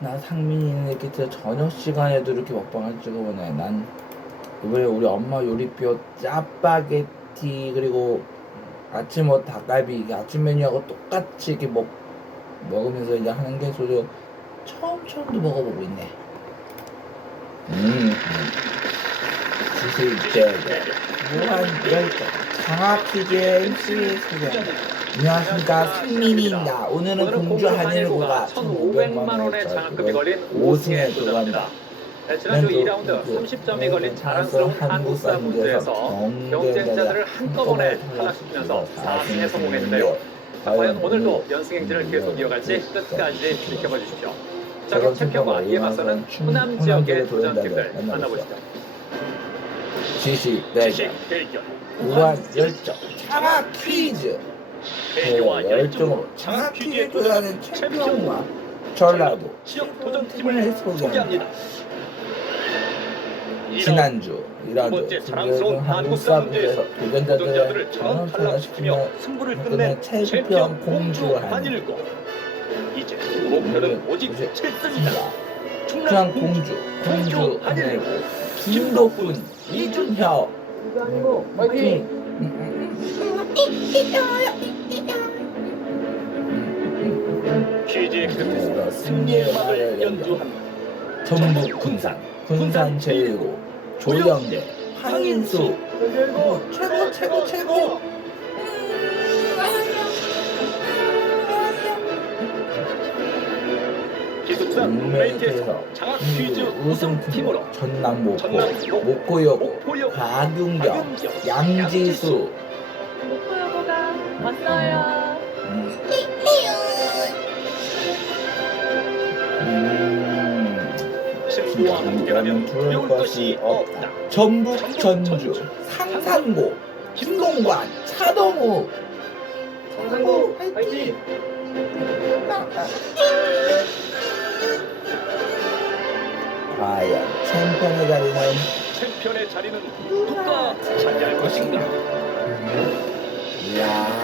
나 상민이는 이렇게 저녁 시간에도 이렇게 먹방을 찍어보네. 난 이번에 우리 엄마 요리표 짜파게티 그리고 아침 닭갈비 이게 아침 메뉴하고 똑같이 이렇게 먹으면서 이제 하는 게 소주 처음도 먹어보고 있네. 주실때 무한 열정 장학퀴즈의 MC 소개. 안녕하십니까, 상민이입니다. 오늘은 공주 한일고가 1,500만 원의 장학금이 걸린 5승에 도전합니다. 지난주 2라운드 30점이 걸린 자랑스러운 한국사 문제에서 경쟁자들을 한꺼번에 탈락시키면서 4승에 성공했는데요. 과연 오늘도 연승행진을 계속 이어갈지 끝까지 지켜봐 주십시오. 자, 그럼 챔피언과 이에 맞서는 호남 지역의 도전팀들 만나보시죠. 지식 대결, 무한 열정 장학 퀴즈. 열정으로 장학 퀴즈에 도전하는 챔피언과 전라도 지역 도전팀을 소개합니다. 소개합니다. 지난주 두 이라도 번째 자랑스러운 한국사 문제에서 도전자들을 전원 탈락시키며 승부를 끝낸 챔피언 공주 한일고. 이제 목표는 오직 7승이다. 충남 공주 한일고 김덕훈 이준혁 화이팅! 퀴즈의 끝에서 승리의 음악을 연주합니다. 전북 군산 제1고 조영대 황인수 최고. 기숙사 룸메이트에서 장학 퀴즈 우승팀으로 전남 목포여고 박윤경 양지수 목포여고가 왔어요. 친구와 함께라면 두려울 것이 없다. 전북 전주 상산고 김동관 차동우 상산고 화이팅! 과연 챔피언의 자리는 누가 차지할 것인가?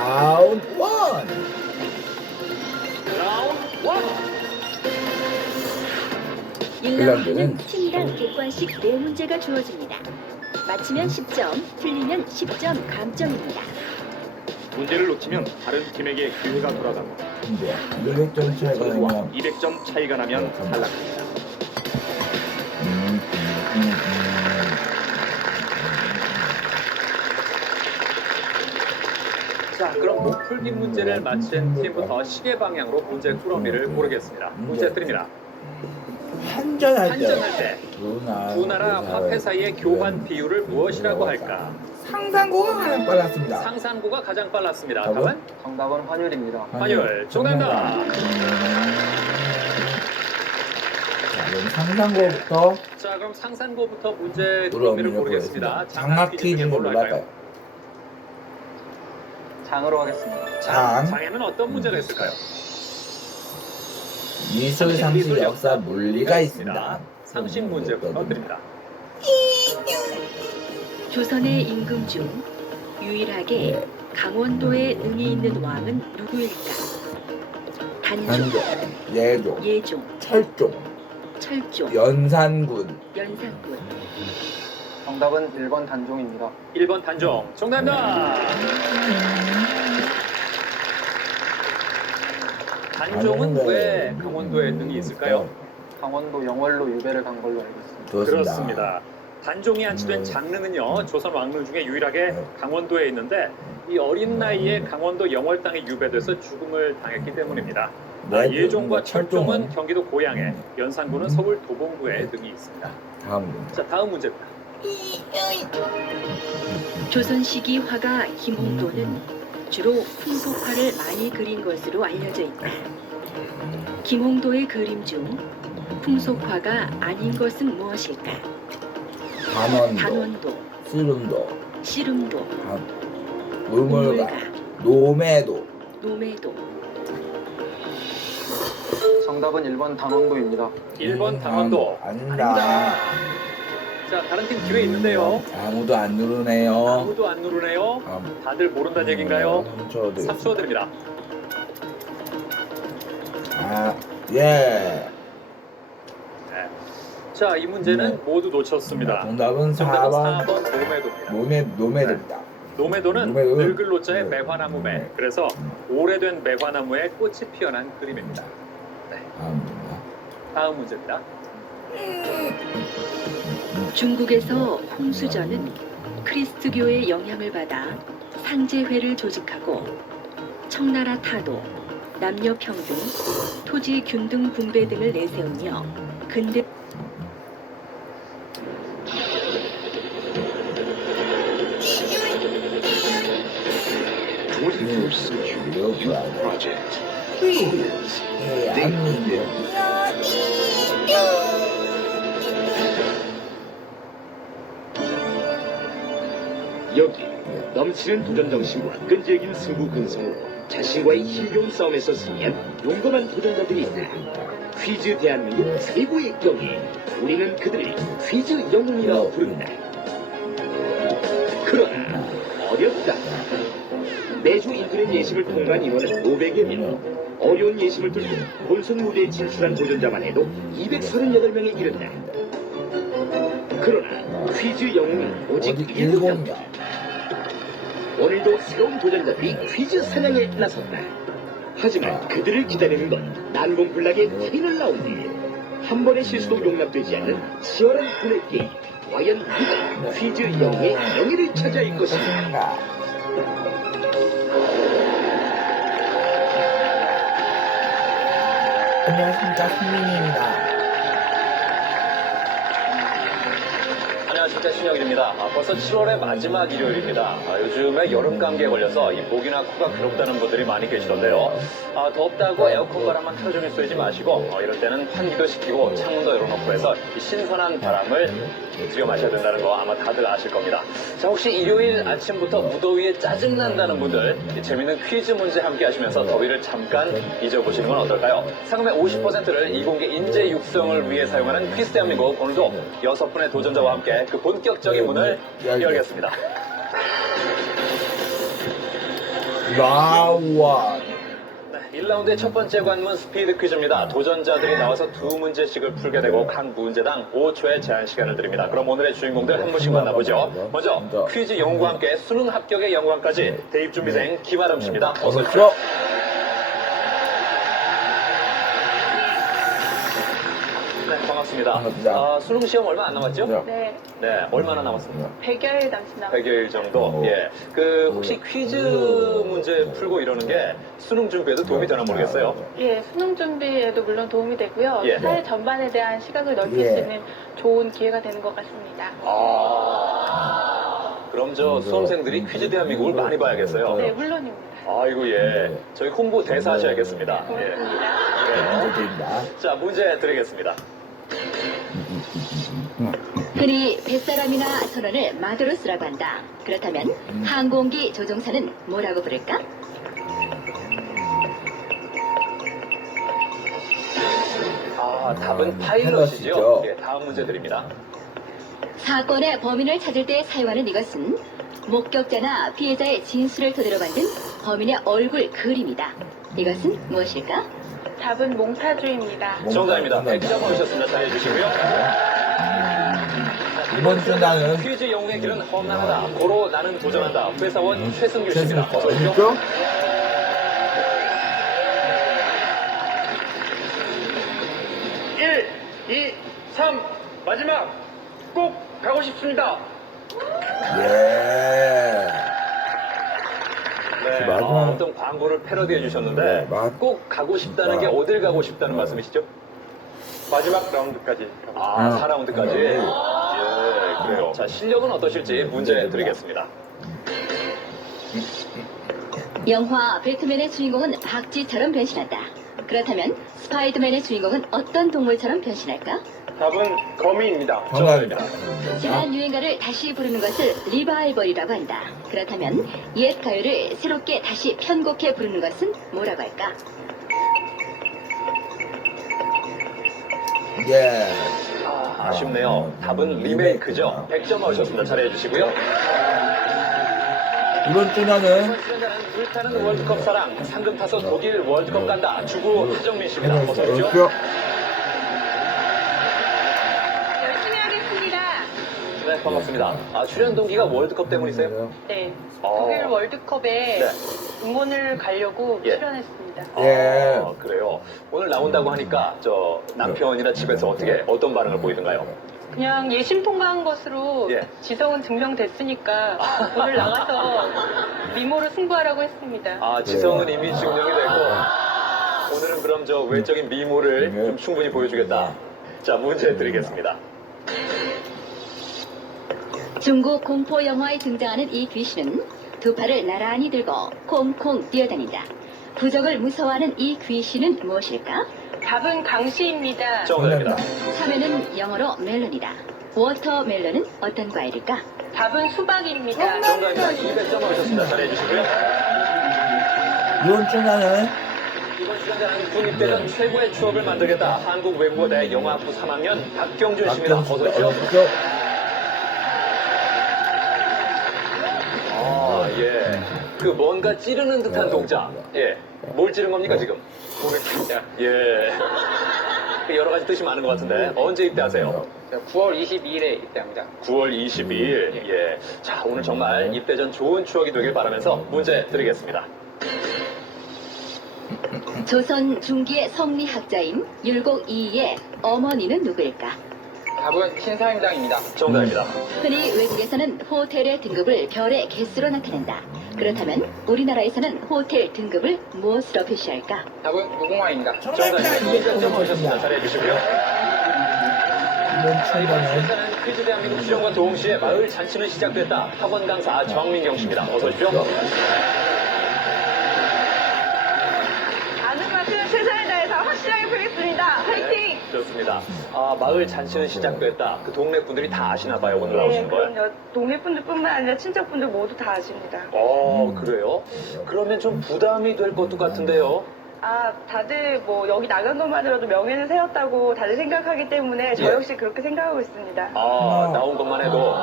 라운드 1 라운드 1. 1라운드는 팀당 객관식 4문제가 주어집니다. 맞히면 10점, 틀리면 10점 감점입니다. 문제를 놓치면 다른 팀에게 기회가 돌아갑니다. 근데 200점 차이가 선수와 나면 200점 차이가 나면 탈락합니다. 자, 그럼 풀기 문제를 맞힌 팀부터 시계 방향으로 문제 꾸러미를 고르겠습니다. 문제 드립니다. 한전할 한전할 때 때 두 나라 화폐 사이의 교환 비율을 무엇이라고 할까? 상상고가 가장 빨랐습니다. 상산고가 가장 빨랐습니다. 답은 정답은 환율입니다. 환율 정답입니다. 자, 그럼 상상고부터 자, 그럼 상산고부터 문제 꾸러미를 고르겠습니다. 장학 퀴즈는 뭘로 뭘로 할까요? 장으로 하겠습니다. 장에는 어떤 문제가 있을까요? 미술, 상식, 역사, 물리가 있습니다. 상식 문제부터 드립니다. 조선의 임금 중 유일하게 강원도에 능이 있는 왕은 누구일까? 단종, 단종, 예종, 예종, 철종, 철종, 연산군. 연산군. 정답은 1번 단종입니다. 1번 단종 정답입니다. 단종은 왜 강원도에 능이 있을까요? 강원도 영월로 유배를 간 걸로 알고 있습니다. 그렇습니다. 단종이 안치된 장르는요, 조선 왕릉 중에 유일하게 강원도에 있는데 이 어린 나이에 강원도 영월 땅에 유배돼서 죽음을 당했기 때문입니다. 예종과 철종은 경기도 고양에, 연산군은 서울 도봉구에 등이 있습니다. 자, 다음 문제입니다. 조선 시기 화가 김홍도는 주로 풍속화를 많이 그린 것으로 알려져 있다. 김홍도의 그림 중 풍속화가 아닌 것은 무엇일까? 단원도, 씨름도, 씨름도, 우물가, 노매도. 정답은 1번 단원도입니다. 1번 단원도 아닙니다. 자, 다른 팀 기회 있는데요. 아무도 안 누르네요. 아무도 안 누르네요. 다들 모른다는 얘기인가요? 3초 드립니다. 예. 자, 이 문제는 모두 놓쳤습니다. 정답은 정답은 4번 4번 노메도입니다. 노메드입니다. 노메도는 노메도는- 늙을 노자의 네. 매화나무 매. 그래서 오래된 매화나무에 꽃이 피어난 그림입니다. 다음입니다. 다음 문제입니다. 중국에서 홍수전은 크리스트교의 영향을 받아 상제회를 조직하고 청나라 타도, 남녀 평등, 토지 균등 분배 등을 내세우며 근대 여기 넘치는 도전 정신과 끈질긴 승부 근성으로 자신과의 힘겨운 싸움에서 승리한 용감한 도전자들이 있다. 퀴즈 대한민국 최고의 영예, 우리는 그들을 퀴즈 영웅이라 부른다. 그러나 어렵다. 매주 인터넷 예심을 통과한 인원은 500여 명. 어려운 예심을 뚫고 본선 무대에 진출한 도전자만 해도 238명에 이른다. 그러나 퀴즈 영웅은 오직 7명. 오늘도 새로운 도전자들이 퀴즈 사냥에 나섰다. 하지만 그들을 기다리는 건 난공불락의 파이널 라운드. 한 번의 실수도 용납되지 않는 치열한 분의 게임. 과연 누가 퀴즈 영웅의 명예를 차지할 것인가? 안녕하십니까, 승민입니다. 안녕하십니까, 신영일입니다. 벌써 7월의 마지막 일요일입니다. 요즘에 여름 감기에 걸려서 이 목이나 코가 괴롭다는 분들이 많이 계시던데요. 덥다고 에어컨 바람만 하루 종일 쐬지 마시고 이럴 때는 환기도 시키고 창문도 열어놓고 해서 이 신선한 바람을 들여 마셔야 된다는 거 아마 다들 아실 겁니다. 자, 혹시 일요일 아침부터 무더위에 짜증난다는 분들 이 재밌는 퀴즈 문제 함께 하시면서 더위를 잠깐 잊어보시는 건 어떨까요? 상금의 50%를 이공계 인재 육성을 위해 사용하는 퀴즈 대한민국, 오늘도 6분의 도전자와 함께 그 본격적인 문을 열겠습니다. 라와 1라운드의 첫 번째 관문 스피드 퀴즈입니다. 도전자들이 나와서 2문제씩을 풀게 되고 각 문제당 5초의 제한 시간을 드립니다. 그럼 오늘의 주인공들 한 분씩 만나보죠. 먼저 퀴즈 영웅과 함께 수능 합격의 영광까지 대입준비생 김아름 씨입니다. 어서 오십시오. 어서오십시오. 네, 반갑습니다. 반갑습니다. 수능 시험 얼마 안 남았죠? 네, 네, 얼마나 남았습니까? 100여일 남짓 100여일 정도? 예. 혹시 퀴즈 문제 풀고 이러는 게 수능 준비에도 도움이 되나 모르겠어요. 예, 수능 준비에도 물론 도움이 되고요. 예. 사회 전반에 대한 시각을 넓힐 수 있는 좋은 기회가 되는 것 같습니다. 그럼 저 수험생들이 퀴즈 대한민국을 많이 봐야겠어요. 네, 물론입니다. 아이고, 예. 저희 홍보 대사 하셔야겠습니다. 예. 고맙습니다. 문제 드립니다. 자, 문제 드리겠습니다. 흔히 뱃사람이나 선원을 마도로 쓰라고 한다. 그렇다면 항공기 조종사는 뭐라고 부를까? 답은 파일럿이죠. 파일럿이죠. 예, 다음 문제 드립니다. 사건의 범인을 찾을 때 사용하는 이것은 목격자나 피해자의 진술을 토대로 만든 범인의 얼굴 그림이다. 이것은 무엇일까? 답은 몽타주입니다. 정답입니다. 100점 얻으셨습니다. 잘해 주시고요. 이번 주 나는 퀴즈 영웅의 길은 험난하다. 고로 나는 도전한다. 회사원 최승규 씨입니다. 어서 오십시오. 어서오십시오. 1, 2, 3 마지막 꼭 가고 싶습니다. 예. 네, 마지막- 어떤 광고를 패러디해 주셨는데 네, 꼭 가고 싶다는 게 어딜 가고 싶다는 말씀이시죠? 마지막 라운드까지 가고 아, 4라운드까지. 예, 그래요. 자, 실력은 어떠실지 문제 드리겠습니다. 영화 배트맨의 주인공은 박쥐처럼 변신한다. 그렇다면 스파이더맨의 주인공은 어떤 동물처럼 변신할까? 답은 거미입니다. 정답입니다. 지난 유행가를 다시 부르는 것을 리바이벌이라고 한다. 그렇다면 옛 가요를 새롭게 다시 편곡해 부르는 것은 뭐라고 할까? 예. 아쉽네요. 답은 리메이크죠. 100점 얻으셨습니다. 잘해 주시고요. 이번 주 나는 이번 출연자는 불타는 월드컵 사랑, 상금 타서 독일 월드컵 간다. 주부 하정민 씨입니다. 어서 오십시오. 어서오십시오. 반갑습니다. 출연 동기가 월드컵 때문이세요? 네. 어. 독일 월드컵에 네. 응원을 가려고 예. 출연했습니다. 예. 그래요. 오늘 나온다고 하니까 저 남편이나 집에서 어떤 반응을 보이던가요? 그냥 예심 통과한 것으로 예. 지성은 증명됐으니까 오늘 나가서 미모로 승부하라고 했습니다. 지성은 이미 증명이 됐고 오늘은 그럼 저 외적인 미모를 좀 충분히 보여주겠다. 자, 문제 드리겠습니다. 중국 공포 영화에 등장하는 이 귀신은 두 팔을 나란히 들고 콩콩 뛰어다닌다. 부적을 무서워하는 이 귀신은 무엇일까? 답은 강시입니다. 정답입니다. 참외는 영어로 멜론이다. 워터멜론은 어떤 과일일까? 답은 수박입니다. 정답입니다. 200점 얻으셨습니다. 잘해주시고요. 이번 주간은 이번 시간대는 국립대전 최고의 추억을 만들겠다. 한국외국어대 영어학부 3학년 박경준 씨입니다. 어서 오십시오. 예. 그 뭔가 찌르는 듯한 동작. 예. 뭘 찌른 겁니까, 지금? 예. 그 여러 가지 뜻이 많은 것 같은데. 언제 입대하세요? 9월 22일에 입대합니다. 9월 22일. 예. 자, 오늘 정말 입대 전 좋은 추억이 되길 바라면서 문제 드리겠습니다. 조선 중기의 성리학자인 율곡 이이의 어머니는 누구일까? 답은 신사임당입니다. 정답입니다. 흔히 외국에서는 호텔의 등급을 별의 개수로 나타낸다. 그렇다면 우리나라에서는 호텔 등급을 무엇으로 표시할까? 답은 무궁화입니다. 정답입니다. 200점 얻으셨습니다. 잘해주시고요. 이번 이번 주간은 시간에는 퀴즈 대한민국 출연과 동시에 마을 잔치는 시작됐다. 학원 강사 정민경 씨입니다. 어서 오십시오. 아는 만큼 최선을 다해서 확실하게 풀겠습니다. 화이팅! 네, 좋습니다. 마을 잔치는 시작됐다. 그 동네 분들이 다 아시나 봐요. 오늘 네, 나오신 거예요. 그럼요. 동네 분들뿐만 아니라 친척분들 모두 다 아십니다. 그래요? 그러면 좀 부담이 될 것도 같은데요. 다들 뭐 여기 나간 것만으로도 명예는 세웠다고 다들 생각하기 때문에 저 예. 역시 그렇게 생각하고 있습니다. 나온 것만 해도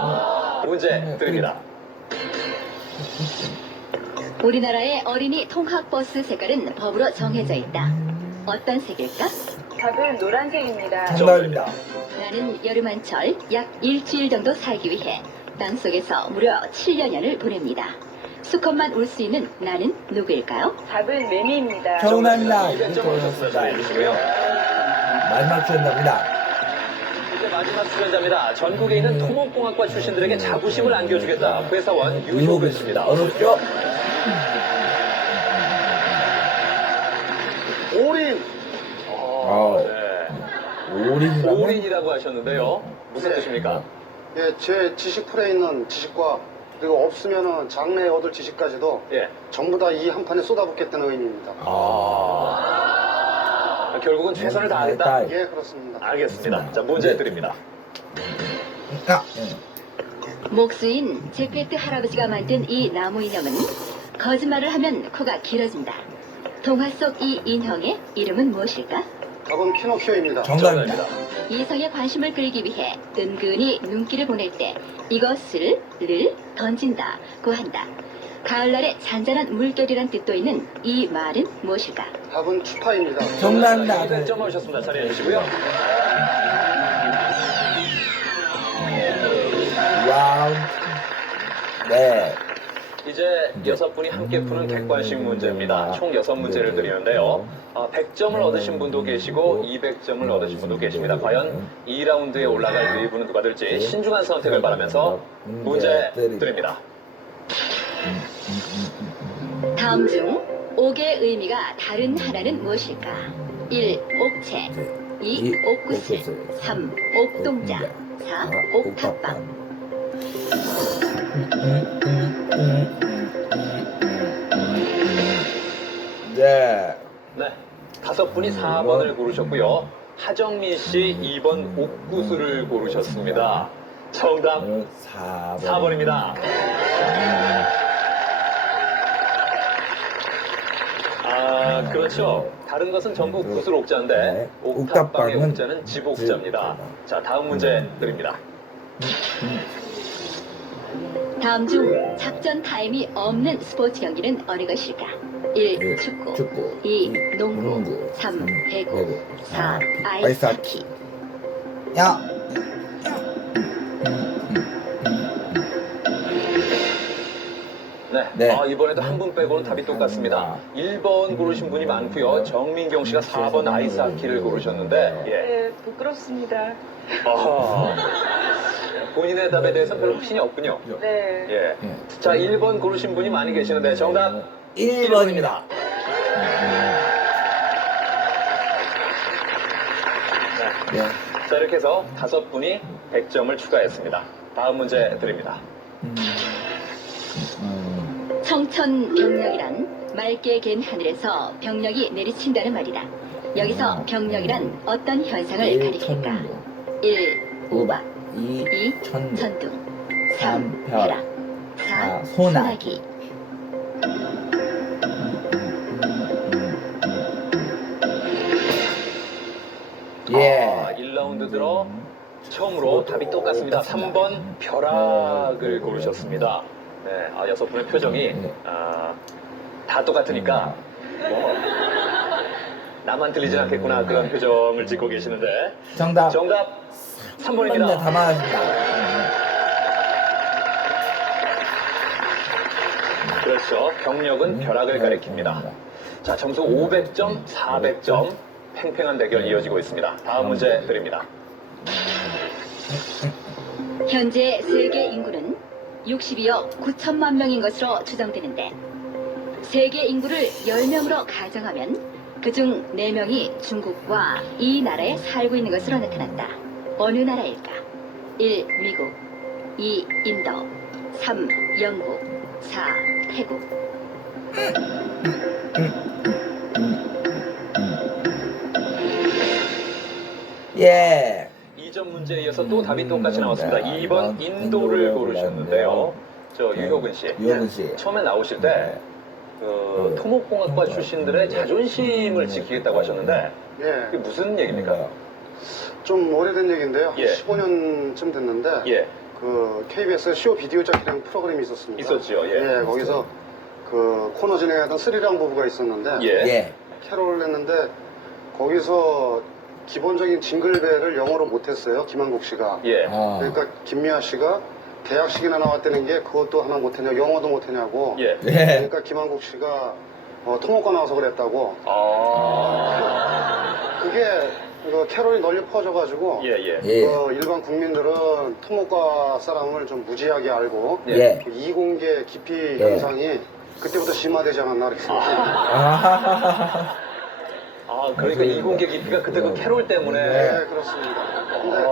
문제 드립니다. 우리나라의 어린이 통학버스 색깔은 법으로 정해져 있다. 어떤 색일까? 답은 노란색입니다. 정답입니다. 나는 여름한철 약 일주일 정도 살기 위해 땅속에서 무려 7년을 보냅니다. 수컷만 올 수 있는 나는 누구일까요? 답은 매미입니다. 정답입니다. 200점 얻으셨습니다. 잘해주시고요. 마지막 주간입니다. 이제 마지막 출연자입니다. 전국에 있는 토목공학과 출신들에게 자부심을 안겨주겠다. 회사원 유효근 씨입니다. 어서 오십시오. 올인. 네. 올인이라면 올인이라고 하셨는데요. 무슨 뜻입니까? 예, 제 지식풀에 있는 지식과 그리고 없으면은 장래에 얻을 지식까지도 예. 전부 다 이 한 판에 쏟아붓겠다는 의미입니다. 결국은 최선을 다하겠다. 예, 그렇습니다. 알겠습니다. 자, 문제 드립니다. 목수인 제페트 할아버지가 만든 이 나무 인형은 거짓말을 하면 코가 길어진다. 동화 속 이 인형의 이름은 무엇일까? 답은 피노키오입니다. 정답입니다. 이성의 관심을 끌기 위해 은근히 눈길을 보낼 때 이것을 던진다고 한다. 가을날의 잔잔한 물결이란 뜻도 있는 이 말은 무엇일까? 답은 추파입니다. 정답입니다. 200점 얻으셨습니다. 자리해 주시고요. 와우. 네. 이제 6분이 함께 푸는 객관식 문제입니다. 총 6문제를 드리는데요. 100점을 얻으신 분도 계시고 200점을 얻으신 분도 계십니다. 과연 2라운드에 올라갈 4분은 누가 될지 신중한 선택을 바라면서 문제 드립니다. 다음 중 옥의 의미가 다른 하나는 무엇일까? 1. 옥체 2. 옥구슬 3. 옥동자 4. 옥탑방 네. 네. 5분이 4번을 고르셨고요. 하정민 씨 2번 옥구슬을 고르셨습니다. 정답 4번입니다. 그렇죠. 다른 것은 전부 구슬 옥자인데 옥탑방의 옥자는 집옥자입니다. 자, 다음 문제 드립니다. 다음 중 작전 타임이 없는 스포츠 경기는 어느 것일까? 1. 축구 2. 농구 3. 배구 4. 아이스하키 야. 네. 이번에도 한 분 빼고는 답이 똑같습니다. 1번 고르신 분이 많고요. 정민경 씨가 4번 아이스하키를 고르셨는데, 예. 네, 부끄럽습니다. 본인의 답에 대해서 별로 확신이 없군요. 네. 예. 자, 1번 고르신 분이 많이 계시는데 정답 1번입니다. 네. 자, 이렇게 해서 5분이 100점을 추가했습니다. 다음 문제 드립니다. 청천벽력이란 맑게 갠 하늘에서 병력이 내리친다는 말이다. 여기서 병력이란 어떤 현상을 1. 가리킬까? 천둥 1. 우박 2. 2. 천둥 천둥 3. 3. 벼락 벼락 4. 소나기. 예. 1라운드 들어 처음으로 답이 똑같습니다. 3번 벼락을 고르셨습니다. 네, 6분의 표정이 다 똑같으니까 뭐 나만 들리진 않겠구나 그런 표정을 짓고 계시는데 정답 정답 3번입니다. 네, 다 맞았습니다. 그렇죠. 병력은 벼락을 가리킵니다. 자, 점수 500점, 400점 팽팽한 대결 이어지고 있습니다. 다음 문제 드립니다. 현재 세계 인구는 62억 9천만 명인 것으로 추정되는데 세계 인구를 10명으로 가정하면 그중 4명이 중국과 이 나라에 살고 있는 것으로 나타난다. 어느 나라일까? 1. 미국 2. 인도 3. 영국 4. 태국 예. 2점 문제에 이어서 또 답이 똑같이 나왔습니다. 2번 인도를 고르셨는데요. 저 유효근 씨. 유효근 씨. 처음에 나오실 때 토목공학과 출신들의 자존심을 지키겠다고 하셨는데 예. 이게 무슨 얘기입니까? 좀 오래된 얘기인데요. 예. 15년쯤 됐는데 예, 그 KBS 쇼 비디오 짝이라는 프로그램이 있었습니다. 있었죠. 예. 거기서 그 코너 진행하던 스리랑 부부가 있었는데 예. 예. 캐롤을 했는데 거기서 기본적인 징글벨을 영어로 못했어요. 김한국 씨가. 예. 그러니까 김미아 씨가 대학식이나 나왔다는 게 그것도 하나 못했냐, 영어도 못했냐고. 예. 예. 그러니까 김한국 씨가 통역과 나와서 그랬다고. 그게 그 캐롤이 널리 퍼져가지고 예, 예. 예. 일반 국민들은 통역과 사람을 좀 무지하게 알고 예. 그 이공계 기피 예. 현상이 그때부터 심화되지 않았나 그랬습니다. 그러니까 이공계 깊이가 그때 그 캐롤 때문에. 네, 그렇습니다. 근데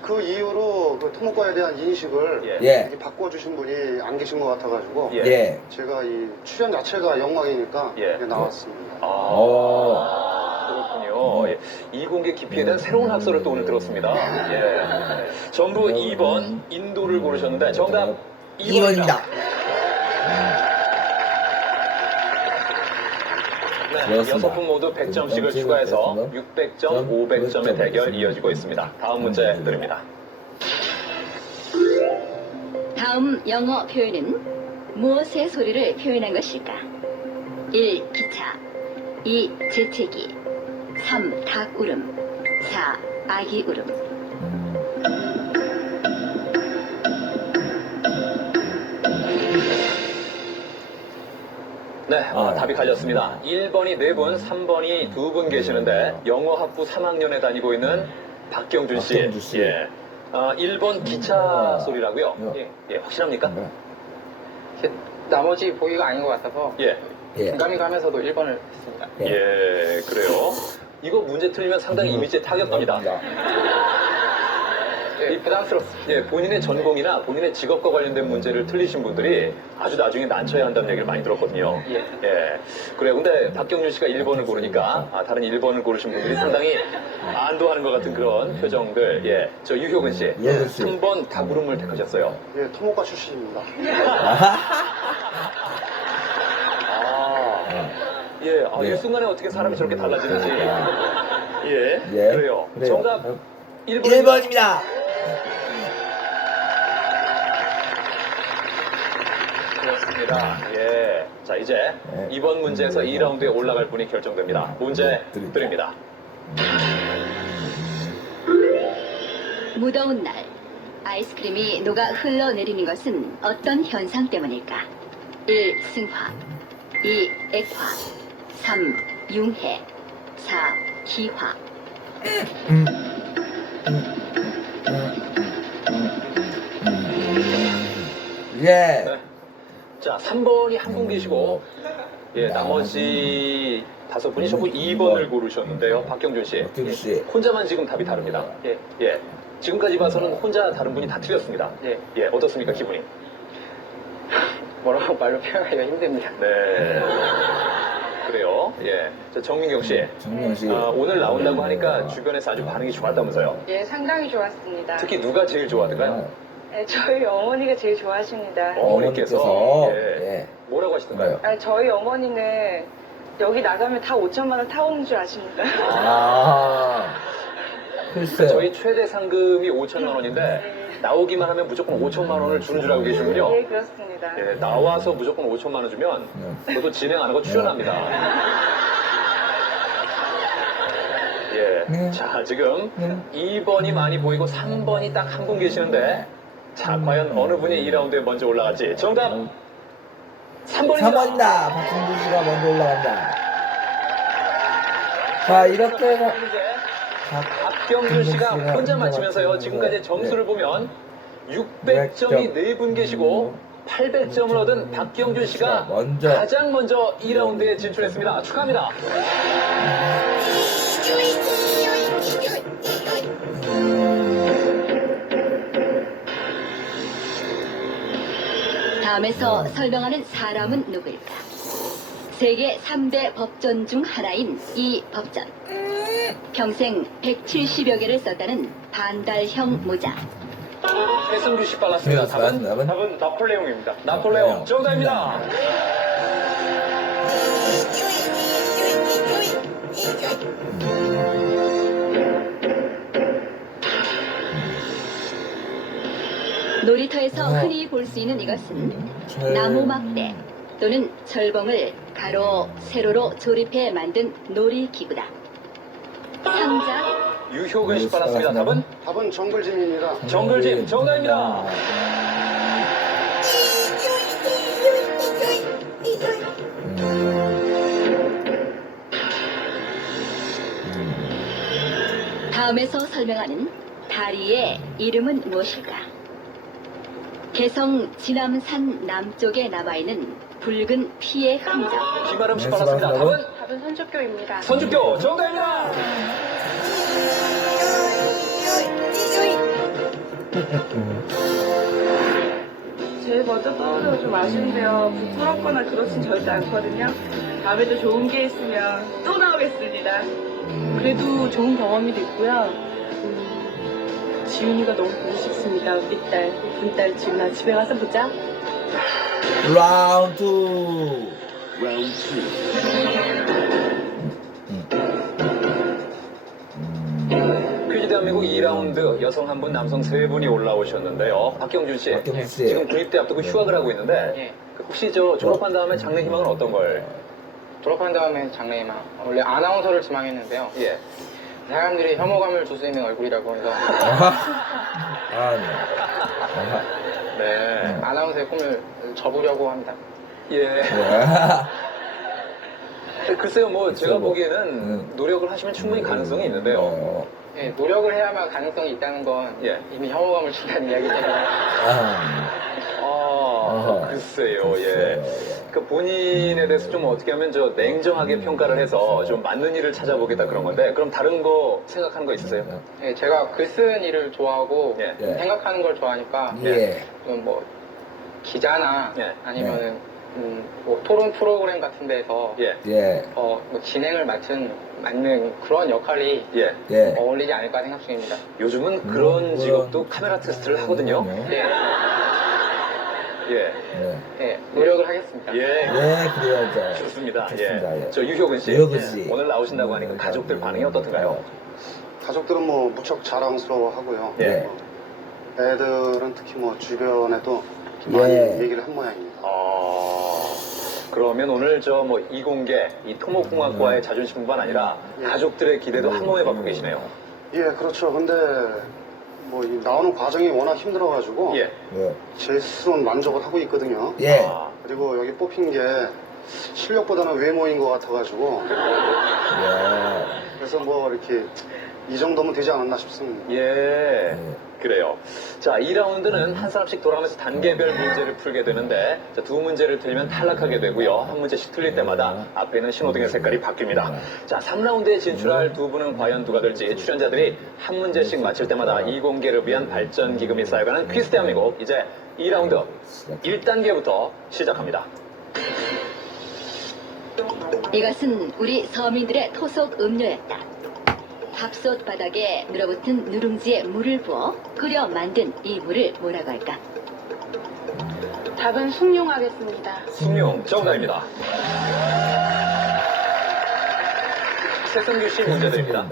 그 이후로 그 통역과에 대한 인식을 예. 예. 이렇게 바꿔주신 분이 안 계신 것 같아가지고 예. 예. 제가 이 출연 자체가 영광이니까 예. 이렇게 나왔습니다. 그렇군요. 예. 이공계 깊이에 대한 새로운 학설을 또 오늘 들었습니다. 예. 전부 2번 인도를 고르셨는데 정답 2번입니다. 2번입니다. 네, 그렇습니다. 6분 모두 100점씩을 추가해서 600점, 500점의 대결 이어지고 있습니다. 다음 문제 드립니다. 다음 영어 표현은 무엇의 소리를 표현한 것일까? 1. 기차 2. 재채기 3. 닭 울음 4. 아기 울음 네, 답이 갈렸습니다. 1번이 4분, 3번이 2분 계시는데 영어 학부 3학년에 다니고 있는 박경준 씨. 박경준 씨. 예. 1번 기차 소리라고요? 예, 확실합니까? 나머지 보기가 아닌 것 같아서 예. 예. 공감이 가면서도 1번을 했습니다. 예, 그래요. 이거 문제 틀리면 상당히 이미지에 타격합니다. 예, 부담스럽습니다. 예, 본인의 전공이나 본인의 직업과 관련된 문제를 틀리신 분들이 아주 나중에 난처해 한다는 얘기를 많이 들었거든요. 예. 그래요. 근데 박경준 씨가 1번을 고르니까 다른 1번을 고르신 분들이 상당히 안도하는 것 같은 그런 표정들. 예, 저 유효근 씨. 유효근 씨. 3번 닭울음을 택하셨어요. 예, 통역과 출신입니다. 예, 네. 이 순간에 어떻게 사람이 저렇게 달라지는지. 예, 예. 그래요. 정답 1번. 1번입니다. 그렇습니다. 예. 자, 이제 이번 문제에서 2라운드에 올라갈 분이 결정됩니다. 문제 드립니다. 무더운 날 아이스크림이 녹아 흘러내리는 것은 어떤 현상 때문일까? 1. 승화 2. 액화 3. 융해 4. 기화 예. 자, 3번이 한 분 계시고, 예, 나머지 5분이 전부 2번을 고르셨는데요. 박경준 씨. 박경준 씨. 혼자만 지금 답이 다릅니다. 예. 예. 지금까지 봐서는 혼자 다른 분이 다 틀렸습니다. 예. 예, 어떻습니까, 기분이? 뭐라고 말로 표현하기가 힘듭니다. 네. 그래요. 예. 자, 정민경 씨. 정명 씨. 오늘 나온다고 하니까 주변에서 아주 반응이 좋았다면서요. 예, 상당히 좋았습니다. 특히 누가 제일 좋아하던가요? 네, 저희 어머니가 제일 좋아하십니다. 어머니께서 예. 뭐라고 하시던가요? 저희 어머니는 여기 나가면 다 5천만 원 타오는 줄 아십니다. 아. 글쎄요. 저희 최대 상금이 5천만 원인데 나오기만 하면 무조건 5천만 원을 주는 줄 알고 계시군요. 예, 그렇습니다. 예, 나와서 무조건 5천만 원 주면 저도 진행 안 하고 출연합니다. 예. 네. 자, 지금 2번이 많이 보이고 3번이 딱 한 분 계시는데 자, 과연 어느 분이 2라운드에 먼저 올라갈지. 정답 3번입니다. 3번입니다. 박승준 씨가 먼저 올라간다. 자, 이렇게 해서 박경준 씨가 혼자 맞히면서요. 지금까지 점수를 보면 600점이 4분 계시고 800점을 얻은 박경준 씨가 가장 먼저 2라운드에 진출했습니다. 축하합니다. 다음에서 설명하는 사람은 누구일까? 세계 3대 법전 중 하나인 이 법전. 평생 170여 개를 썼다는 반달형 모자. 최승규 씨 빨랐습니다. 답은 답은 나폴레옹입니다. 나폴레옹 정답입니다. 놀이터에서 흔히 볼 수 있는 이것은 나무 막대 또는 철봉을 가로, 세로로 조립해 만든 놀이기구다. 상자, 유효근 씨 빨랐습니다. 답은 답은 정글짐입니다. 정글짐 정답입니다. 다음에서 설명하는 다리의 이름은 무엇일까? 개성 지남산 남쪽에 남아있는 붉은 피의 흔적. 김아름 씨 빨랐습니다. 답은 답은 선조교입니다. 선주교 정답입니다. 제일 먼저 떠오르고 좀 아쉬운데요. 부끄럽거나 그렇진 절대 않거든요. 다음에도 좋은 게 있으면 또 나오겠습니다. 그래도 좋은 경험이 됐고요. 지훈이가 너무 보고 싶습니다. 우리 딸, 우리 딸 지훈아 집에 가서 보자. 라운드 2. 라운드 2. 퀴즈 대한민국 2라운드 여성 한 분, 남성 3분이 올라오셨는데요. 박경준 씨. 박경준 씨. 지금 군입대 앞두고 휴학을 하고 있는데 예. 혹시 저 졸업한 다음에 장래 희망은 어떤 걸? 졸업한 다음에 장래희망. 원래 아나운서를 지망했는데요. 예. 사람들이 혐오감을 줄 수 있는 얼굴이라고 해서 아, 네. 네. 아나운서의 꿈을 접으려고 합니다. 예. 글쎄요, 뭐 제가 뭐, 보기에는 노력을 하시면 충분히 가능성이 있는데요. 예, 노력을 해야만 가능성이 있다는 건 예. 이미 혐오감을 준다는 이야기잖아요. 글쎄요, 예. 그 본인에 대해서 좀 어떻게 하면 저 냉정하게 평가를 해서 좀 맞는 일을 찾아보겠다 그런 건데, 그럼 다른 거 생각하는 거 있으세요? 예, 제가 글 쓰는 일을 좋아하고 예. 생각하는 걸 좋아하니까 예. 좀 뭐 기자나 예. 아니면은 뭐 토론 프로그램 같은 데서 예. 예. 뭐 진행을 맡는 그런 역할이 예. 예. 어울리지 않을까 생각 중입니다. 요즘은 그런 직업도 카메라 테스트를 하거든요. 예, 예. 예, 노력을 하겠습니다. 예. 예, 그래야죠. 좋습니다. 좋습니다. 예. 예. 저 유효근 씨. 유효근 씨. 오늘 나오신다고 하니까 가족들 반응이 어떻던가요? 가족들은 뭐 무척 자랑스러워하고요. 예. 애들은 특히 뭐 주변에도 많이 예. 얘기를 한 모양입니다. 그러면 오늘 저 뭐 이공계, 이 토목공학과의 자존심뿐만 아니라 가족들의 기대도 한 몸에 받고 계시네요. 예, 그렇죠. 근데 뭐 이 나오는 과정이 워낙 힘들어가지고 예. 예. 제 스스로는 만족을 하고 있거든요. 예. 아, 그리고 여기 뽑힌 게 실력보다는 외모인 것 같아가지고 예. 그래서 뭐 이렇게 이 정도면 되지 않았나 싶습니다. 예. 그래요. 자, 2라운드는 한 사람씩 돌아가면서 단계별 문제를 풀게 되는데, 자, 두 문제를 틀리면 탈락하게 되고요. 한 문제씩 틀릴 때마다 앞에 있는 신호등의 색깔이 바뀝니다. 자, 3라운드에 진출할 두 분은 과연 누가 될지 출연자들이 한 문제씩 맞힐 때마다 이공계를 위한 발전 기금이 쌓여가는 퀴즈 대한민국. 이제 2라운드 1단계부터 시작합니다. 이것은 우리 서민들의 토속 음료였다. 밥솥 바닥에 늘어붙은 누룽지에 물을 부어 끓여 만든 이 물을 뭐라고 할까? 답은 숭늉하겠습니다. 숭늉 정답입니다. 최성규 씨 문제 드립니다.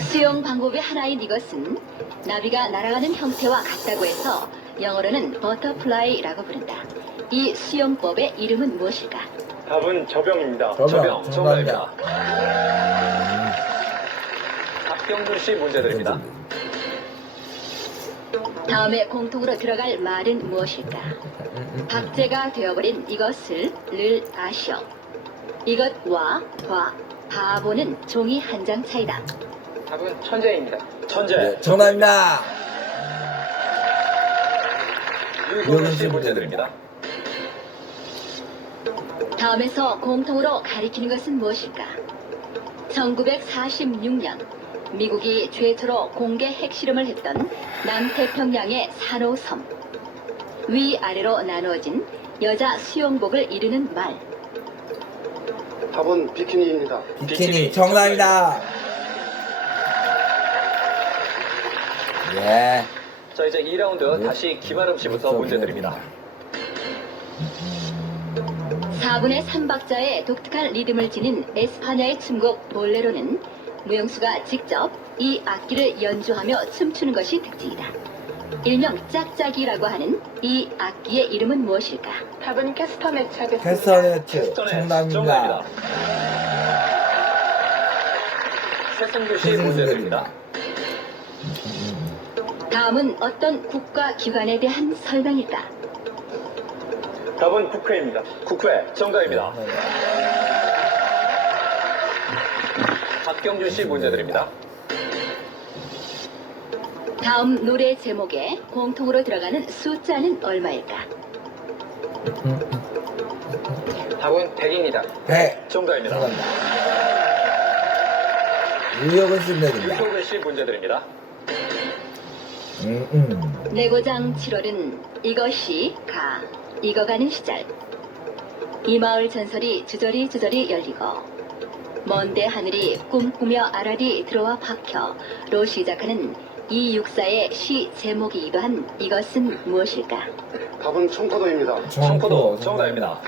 수영 방법의 하나인 이것은 나비가 날아가는 형태와 같다고 해서 영어로는 버터플라이라고 부른다. 이 수영법의 이름은 무엇일까? 답은 저병입니다. 저병 정답입니다. 박경준 씨 문제 드립니다. 다음에 공통으로 들어갈 말은 무엇일까? 박제가 되어버린 이것을 늘 아시오. 이것과 바보는 종이 한 장 차이다. 답은 천재입니다. 천재 네, 정답입니다. 유효근 씨 문제 드립니다. 다음에서 공통으로 가리키는 것은 무엇일까? 1946년 미국이 최초로 공개 핵실험을 했던 남태평양의 산호섬. 위아래로 나누어진 여자 수영복을 이르는 말. 답은 비키니입니다. 비키니 정답입니다. 예. 자, 이제 2라운드 다시 김아름 씨부터 문제 드립니다. 4분의 3박자의 독특한 리듬을 지닌 에스파냐의 춤곡 볼레로는 무용수가 직접 이 악기를 연주하며 춤추는 것이 특징이다. 일명 짝짝이라고 하는 이 악기의 이름은 무엇일까? 답은 캐스터네츠 하겠습니다. 캐스터네츠 캐스터넷 정답입니다. 정답입니다. 최성규 씨 문제 드립니다. 다음은 어떤 국가 기관에 대한 설명일까? 답은 국회입니다. 국회 정답입니다. 박경준 씨 문제 드립니다. 다음 노래 제목에 공통으로 들어가는 숫자는 얼마일까? 답은 100입니다. 네. 정답입니다. 정답입니다. 유효근 씨 내립니다. 유효근 씨 문제 드립니다. 내고장 7월은 이것이 익어가는 시절. 이 마을 전설이 주저리 열리고 먼데 하늘이 꿈꾸며 알알이 들어와 박혀로 시작하는 이 육사의 시 제목이기도 한 이것은 무엇일까? 답은 청포도입니다. 청포도 정답입니다.